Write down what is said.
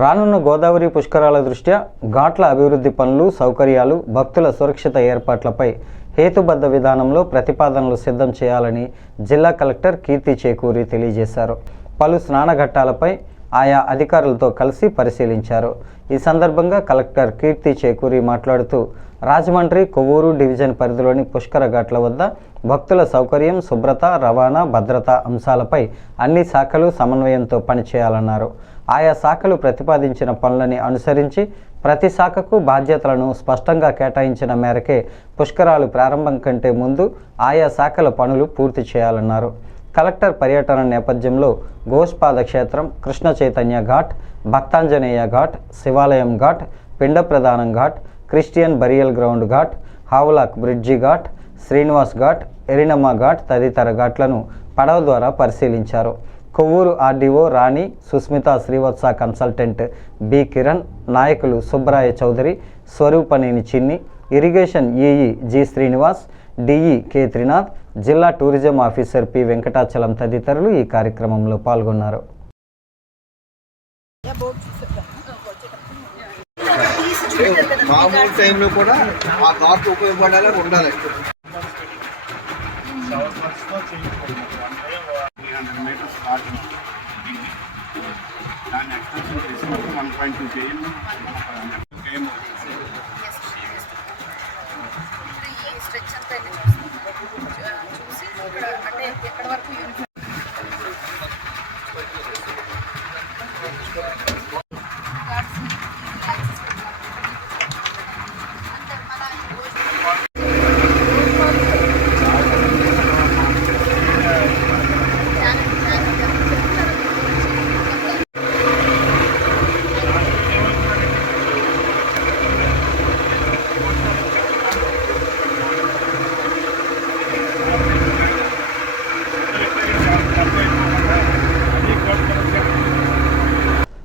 రానున్న గోదావరి పుష్కరాల దృష్ట్యా ఘాట్ల అభివృద్ధి పనులు, సౌకర్యాలు, భక్తుల సురక్షిత ఏర్పాట్లపై హేతుబద్ధ విధానంలో ప్రతిపాదనలు సిద్ధం చేయాలని జిల్లా కలెక్టర్ కీర్తి చేకూరి తెలియజేశారు. పలు స్నానఘట్టాలపై ఆయా అధికారులతో కలిసి పరిశీలించారు. ఈ సందర్భంగా కలెక్టర్ కీర్తి చేకూరి మాట్లాడుతూ, రాజమండ్రి, కొవ్వూరు డివిజన్ పరిధిలోని పుష్కర ఘాట్ల వద్ద భక్తుల సౌకర్యం, శుభ్రత, రవాణా, భద్రత అంశాలపై అన్ని శాఖలు సమన్వయంతో పనిచేయాలన్నారు. ఆయా శాఖలు ప్రతిపాదించిన పనులని అనుసరించి ప్రతి శాఖకు బాధ్యతలను స్పష్టంగా కేటాయించిన మేరకే పుష్కరాలు ప్రారంభం కంటే ముందు ఆయా శాఖల పనులు పూర్తి చేయాలన్నారు. కలెక్టర్ పర్యటన నేపథ్యంలో గోష్పాద క్షేత్రం, కృష్ణ చైతన్య ఘాట్, భక్తాంజనేయ ఘాట్, శివాలయం ghat, Pinda Pradanam ghat, Christian burial ground ghat, Havelock bridge ghat, Srinivas ghat, Erinamma ghat తదితర ఘాట్లను పడవ ద్వారా పరిశీలించారు. Kovvur RDO Rani Susmitha, Srivatsa consultant B Kiran, నాయకులు Subbaraya Chowdary, Swarupaneni Chinni, irrigation EE G Srinivas, DE K Trinath, జిల్లా టూరిజం ఆఫీసర్ పి వెంకటాచలం తదితరులు ఈ కార్యక్రమంలో పాల్గొన్నారు. మామూలు టైంలో కూడా ఆ ఘాట్ ఉపయోగపడాలి ఉండాలి. దాన్ని ఎక్స్టెన్షన్ చేసి 1.2 km స్ట్రెచ్ అంతా చూసి అంటే ఎక్కడ వరకు